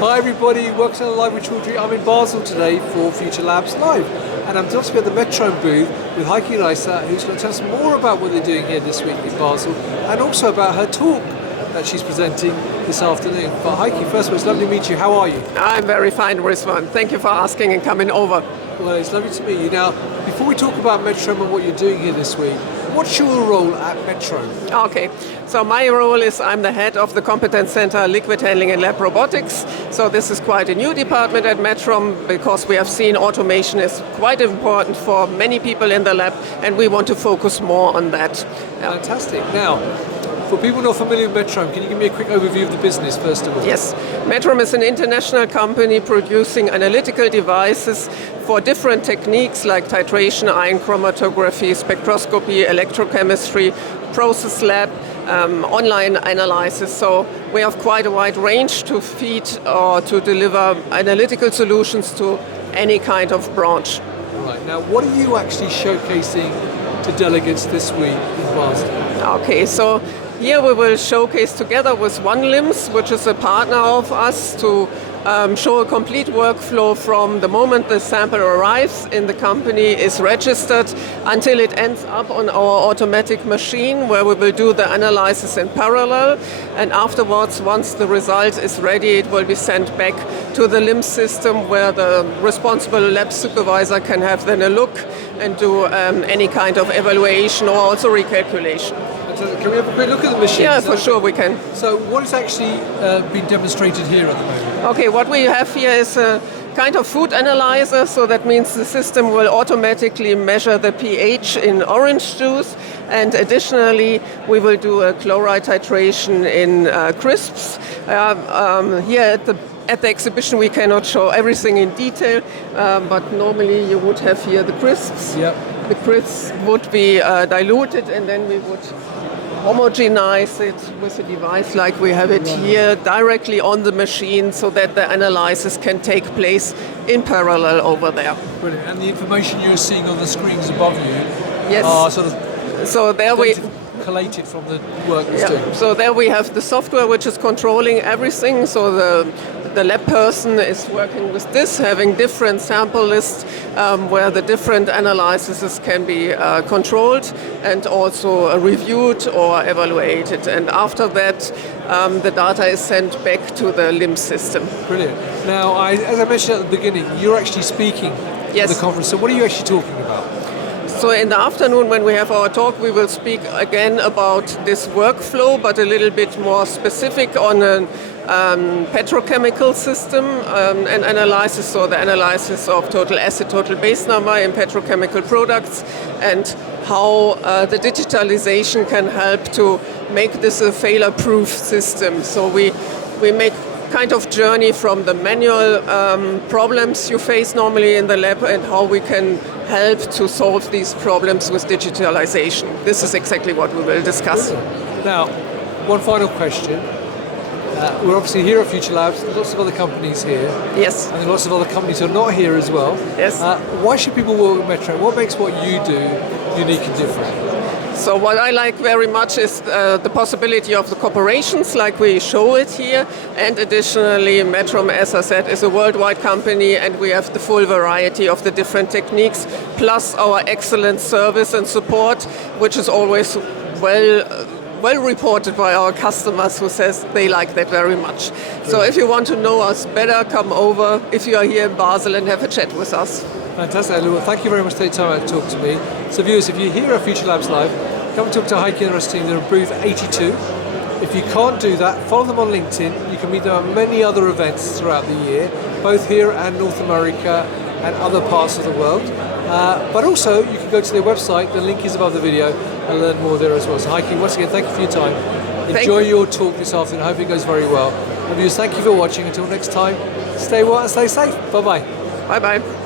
Hi everybody, welcome to Live with Chaudhry. I'm in Basel today for Future Labs Live, and I'm just at the Metrohm booth with Heike Risse, who's going to tell us more about what they're doing here this week in Basel, and also about her talk that she's presenting this afternoon. But Heike, first of all, it's lovely to meet you. How are you? I'm very fine, Risse. Thank you for asking and coming over. Well, it's lovely to meet you. Now, before we talk about Metrohm and what you're doing here this week, what's your role at Metrohm? Okay, so my role is I'm the head of the Competence Center Liquid Handling and Lab Robotics. So this is quite a new department at Metrohm because we have seen automation is quite important for many people in the lab, and we want to focus more on that. Yeah. Fantastic. Now, for people not familiar with Metrohm, can you give me a quick overview of the business first of all? Yes, Metrohm is an international company producing analytical devices for different techniques like titration, ion chromatography, spectroscopy, electrochemistry, process lab, online analysis. So we have quite a wide range to feed or to deliver analytical solutions to any kind of branch. Right. Now, what are you actually showcasing to delegates this week in Basel? Okay, so here we will showcase together with OneLIMS, which is a partner of us, to show a complete workflow from the moment the sample arrives in the company, is registered, until it ends up on our automatic machine where we will do the analysis in parallel. And afterwards, once the result is ready, it will be sent back to the LIMS system where the responsible lab supervisor can have then a look and do any kind of evaluation or also recalculation. Can we have a quick look at the machine? Yeah, for sure we can. So what is actually being demonstrated here at the moment? Okay, what we have here is a kind of food analyzer, so that means the system will automatically measure the pH in orange juice, and additionally we will do a chloride titration in crisps. Here at the exhibition we cannot show everything in detail, but normally you would have here the crisps. Yep. The crisps would be diluted, and then we would homogenize it with a device like we have it here directly on the machine so that the analysis can take place in parallel over there. Brilliant. And the information you're seeing on the screens above you yes. are sort of so there we collated from the work it's doing. So there we have the software which is controlling everything. So the lab person is working with this, having different sample lists where the different analyses can be controlled and also reviewed or evaluated. And after that, the data is sent back to the LIMS system. Brilliant. Now, as I mentioned at the beginning, you're actually speaking at the conference. So what are you actually talking about? So in the afternoon when we have our talk, we will speak again about this workflow, but a little bit more specific on a petrochemical system and analysis, so the analysis of total acid, total base number in petrochemical products, and how the digitalization can help to make this a failure-proof system. So we make kind of journey from the manual problems you face normally in the lab and how we can help to solve these problems with digitalization. This is exactly what we will discuss. Now, one final question. We're obviously here at Future Labs. There's lots of other companies here. Yes. And there's lots of other companies who are not here as well. Yes. Why should people work at Metrohm? What makes what you do unique and different? So what I like very much is the possibility of the cooperations like we show it here, and additionally Metrohm, as I said, is a worldwide company and we have the full variety of the different techniques, plus our excellent service and support, which is always well reported by our customers who says they like that very much. So if you want to know us better, come over if you are here in Basel and have a chat with us. Fantastic. Well, thank you very much for taking time out to talk to me. So viewers, if you're here at Future Labs Live, come and talk to Heike and the rest of the team. They're at booth 82. If you can't do that, follow them on LinkedIn. You can meet them at many other events throughout the year, both here and North America and other parts of the world. But also, you can go to their website. The link is above the video and learn more there as well. So Heike, once again, thank you for your time. Enjoy your talk this afternoon. I hope it goes very well. And viewers, thank you for watching. Until next time, stay well and stay safe. Bye-bye. Bye-bye.